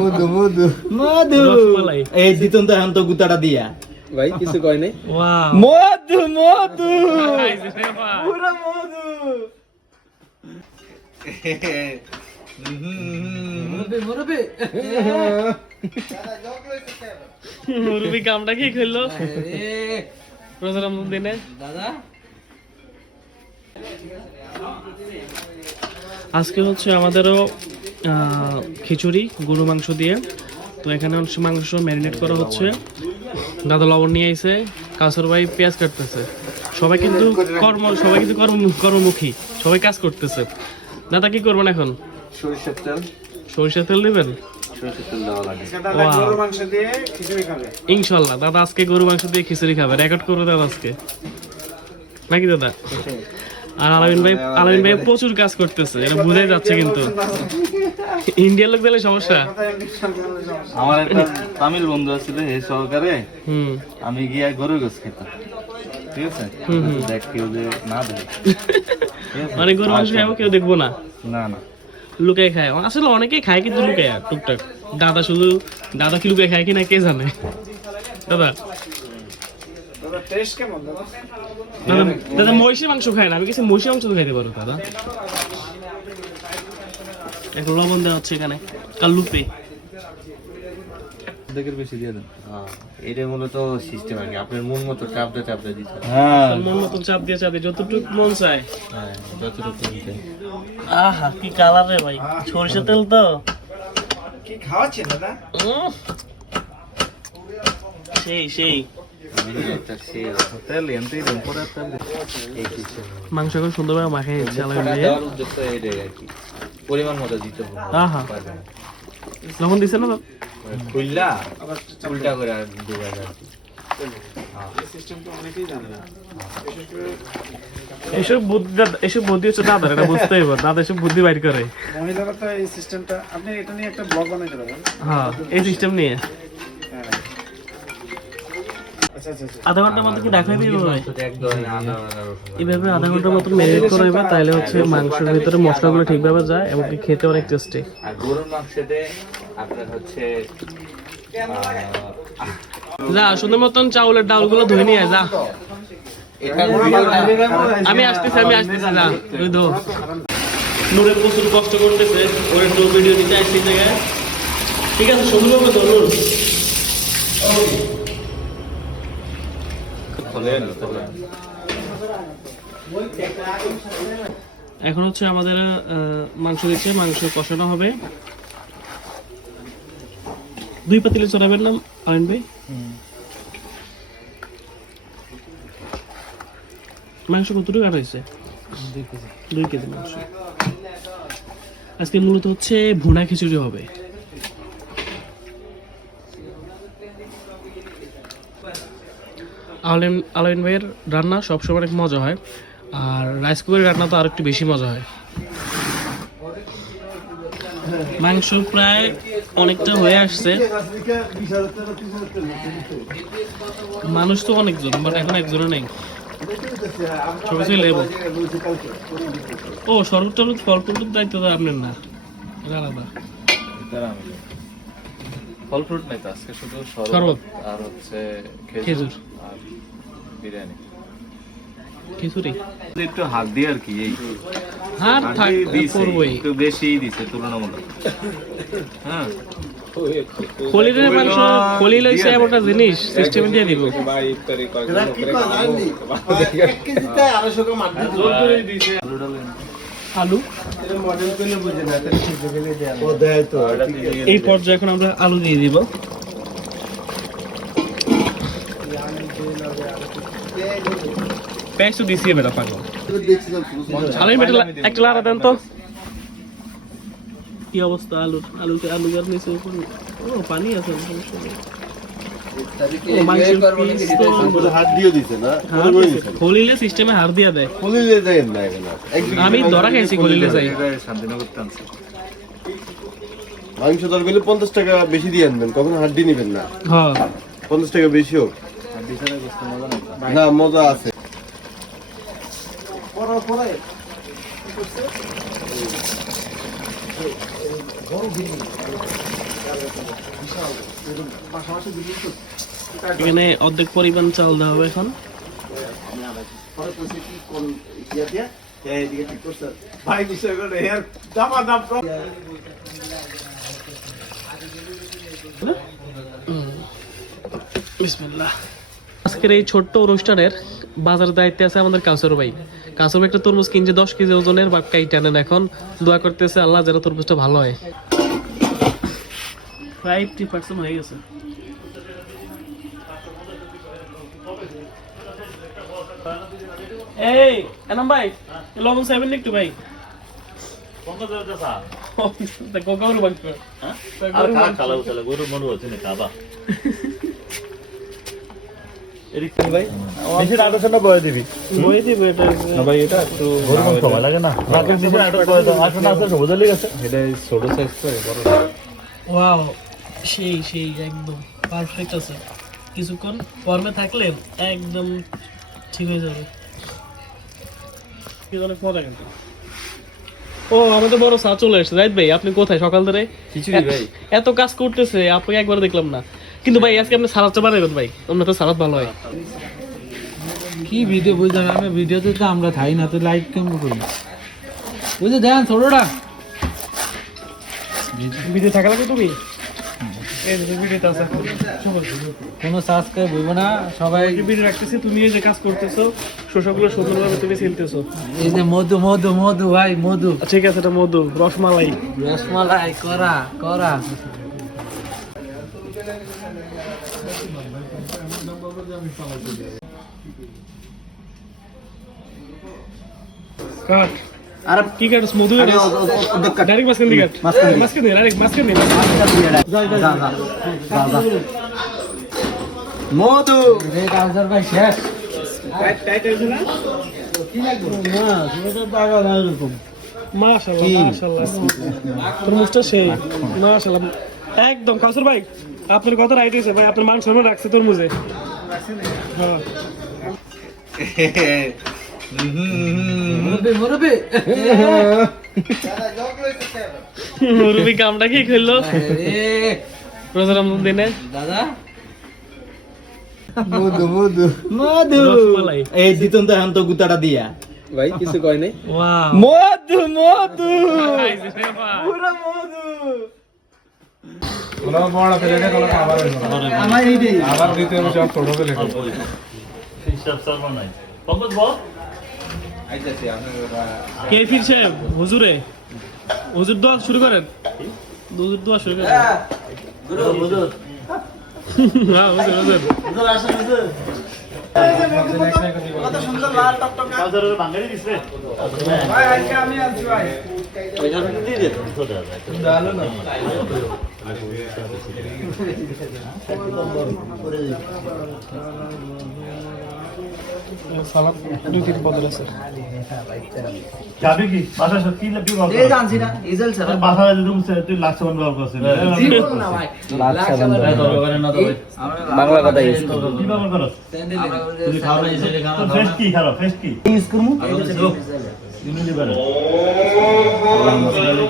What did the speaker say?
মধু মধু। মধু। এই দিতন তো এখন তো গুতাটা দিয়া। ভাই কিছু কয় নাই? মধু মধু। পুরা মধু। মুরবি কামটা কি খেললো রোজা রমজান দিনে। দাদা। আজকে হচ্ছে আমাদেরও খিচুড়ি গরু মাংস দিয়ে। তো এখানে মাংস ম্যারিনেট করা হচ্ছে। দাদা লবণ নিয়ে আইছে কাসর ভাই পেঁয়াজ কাটতেছে। সবাই কিন্তু কর্ম সবাই কিন্তু কর্ম কর্মমুখী সবাই কাজ করতেছে। দাদা কি করবেন এখন? সরিষার তেল। সরিষার তেল দিবেন? সরিষার তেল দেওয়া লাগে। Wow. ইনশাল্লাহ দাদা আজকে গরু মাংস দিয়ে খিচুড়ি খাবে। রেকর্ড করবে দাদা আজকে। নাকি দাদা? আর আলামিন ভাই আলামিন ভাই প্রচুর কাজ করতেছে এটা বুঝাই যাচ্ছে কিন্তু। ইন্ডিয়ার লোক দিলে সমস্যা? আমার একটা তামিল বন্ধু আছিল হে সহকারে। হুম। আমি গিয়া গরুর গোস খেতাম। ঠিক আছে। দেখ কেউ যে না দেয়। মানে গরু মাংস খাব কেউ দেখব না? না না। লুকাই খায়। আসলে অনেকেই খায় কিন্তু লুকায় টুকটাক। দাদা শুধু দাদা কি লুকায় খায় কিনা কে জানে? দাদা দাদা? দাদা মহিষের মাংস খায় না। আমি কিছু মহিষের মাংস খাইতে পারো দাদা। একটু লবণ দেওয়া হচ্ছে এখানে কাল্লুপে অর্ধেকের বেশি দিয়ে দেন। হ্যাঁ, এটা মূলত সিস্টেম আর কি। আপনার মন মতো চাপতে চাপতে দিতে হ্যাঁ। মন মতন চাপ দিয়ে চাপ দিয়ে যতটুকু মন চায়। হ্যাঁ যতটুকু দিতে আহা কি কালার রে ভাই। সরিষা তেল তো। কি খাওয়াচ্ছেন দাদা? সেই সেই। মাংস এখন সুন্দরভাবে কি পরিমাণ মতো দিতে লবণ দিছে না খুললা উল্টা করে আর দেওয়া যায় এসব বুদ্ধি দাদা- এসব বুদ্ধি হচ্ছে দাদার এটা বুঝতে হবে দাদা এসব বুদ্ধি বাইর করে। মহিলারা তো এই সিস্টেমটা আপনি এটা নিয়ে একটা ব্লগ বানাইতে পারেন। হ্যাঁ এই সিস্টেম নিয়ে। আধা ঘণ্টার মতো কি দিবে? ভাই রসুন এইভাবে আধা ঘণ্টার মতো ম্যারিনেট করা হবে তাহলে হচ্ছে মাংসের ভিতরে মশলাগুলো ঠিকভাবে যায় এবং কি খেতে অনেক টেস্টি আর গরুর মাংসতে আপনার হচ্ছে যা সুন্দর মতন চাউলের ডালগুলো ধুয়ে নিয়ে যা। না আমি আসতেছি আমি আসতেছি যা ওই দো নূরে প্রচুর কষ্ট করতেছে ওর একটু ভিডিও নিতে আসছি জায়গায় ঠিক আছে সুন্দরভাবে ধরুন এখন হচ্ছে আমাদের মাংস দিচ্ছে মাংস কষানো হবে। দুই পাতিলে চড়াবেন না আইন ভাই? মাংস কতটুকু আর হয়েছে? দুই কেজি মাংস। আজকে মূলত হচ্ছে ভুনা খিচুড়ি হবে। আলম আলমিন ভাইয়ের রান্না সবসময় অনেক মজা হয়। আর রাইস কুকারের রান্না তো আর একটু বেশি মজা হয়। মাংস প্রায় অনেকটা হয়ে আসছে। মানুষ তো অনেকজন বাট এখন একজনও নেই। চলে যাব। ও টরবত ফল টুলুর দায়িত্ব তো আপনার না। আলাদা। ফল ফ্রুট নাই তো? আজকে শুধু শরবত। আর হচ্ছে খেজুর। আর বিরিয়ানি। খিচুড়ি। একটু হাত দিয়ে আর কি এই হাত থাক দিয়ে একটু বেশি দিছে তুলনামূলক। হ্যাঁ। খলিলের মাংস খলিল হইছে একটা জিনিস সিস্টেমে দিয়ে দিব। আলু। এই পর্যায়ে এখন আমরা আলু দিয়ে দিব। পেঁয়াজ তো দিছি বেটা পাগল। আলু বেটা একটা লাড়া দেন তো। কি অবস্থা আলুর? আলুকে আলু গাছ নিচে ও পানি আছে সমস্যা নেই। আমি ধরা খাইছি খলিলে যাই। মাংস তরকারি পঞ্চাশ টাকা বেশি দিয়ে আনবেন কখনো হাড্ডি নিবেন না। হ্যাঁ। পঞ্চাশ টাকা বেশি হোক। না মজা আছে। এখানে অর্ধেক পরিমাণ চাল দেওয়া হবে এখন। আজকের এই ছোট্ট অনুষ্ঠানের বাজার দায়িত্বে আছে আমাদের কাউসার ভাই। কাউসার ভাই একটা তরমুজ কিনছে, দশ কেজি ওজনের বা কাইটা নেন এখন। দোয়া করতেছে আল্লাহ যেন তরমুজটা ভালো হয়। ফাইভটি পার্সেন্ট হয়ে গেছে। এই এনাম ভাই লবণ সেভেন একটু ভাই। দেখো গরু মাংস। গরু মাংস। বয়ে দিবে। এটা। ভাই এটা একটু এটা ছোট সাইজ তো বড় ওয়াও সেই সেই একদম। পারফেক্ট আছে। কিছুক্ষণ ফর্মে থাকলে একদম ঠিক হয়ে যাবে। অনেক মজা কিন্তু ও আমাদের বড় চা চলে এসেছে। রাইট ভাই আপনি কোথায় সকাল ধরে? ভাই। এত কাজ করতেছে আপনাকে একবার দেখলাম না। কিন্তু ভাই আজকে আপনি সালাদটা বানাবেন ভাই। অন্য তো সালাদ ভালো হয়। কি ভিডিও বুঝলাম আমি ভিডিওতে তো আমরা থাই না তো লাইট কেমন করি? বুঝে দেন ছোটটা। ভিডিও থাকা লাগবে তুমি। কোনো সাবস্ক্রাইব হইব না সবাই ভিডিও রাখতেছি তুমি এই যে কাজ করতেছো শোষকগুলো সুন্দরভাবে তুমি ছিলতেছো। এই যে মধু মধু মধু ভাই মধু। ঠিক আছে এটা মধু রসমালাই। রসমালাই করা করা। কাট। আর কি ডাইরেক্ট মাসকান দি কাট। মাসকান দি। ডাইরেক্ট মাসকান দি। মধু! রে কাউসার ভাই শেষ। মাশাআল্লাহ মাশাআল্লাহ। তরমুজটা সেই মাশাআল্লাহ। একদম কাউসার ভাই আপনার কথা রাইট হয়েছে ভাই আপনার মাংস মনে রাখছে তরমুজে হ্যাঁ মুরব্বি মুরব্বি মুরবি কামটা কি খেললো রোজা রমজান দিনে। দাদা। মধু মধু। মধু। এই দিতন তো এখন গুতাটা দিয়া। ভাই কিছু কয় নাই? মধু মধু। মধু। কে ফিরছে হুজুরে হুজুর দোয়া শুরু করেন হুজুর দোয়া শুরু করেন হ্যাঁ হুজুর হুজুর কত সুন্দর লাল টকটকা সালাদ দুই তিন পদের আছে। যাবি কি? বাসা সত্যি লাগবি বাবা এই জানছি না ইজেল স্যার বাসা রুম তুই লাখ সাবান ব্যবহার করছিস। জীবন না ভাই। লাখ বাংলা কথা ইউজ কি ব্যবহার করছ তুমি খাও না এসে খাও ফেস্ট কি খাও ফেস্ট কি? ইউজ করমু ইউনিলিভার আল্লাহুম্মা সাল্লি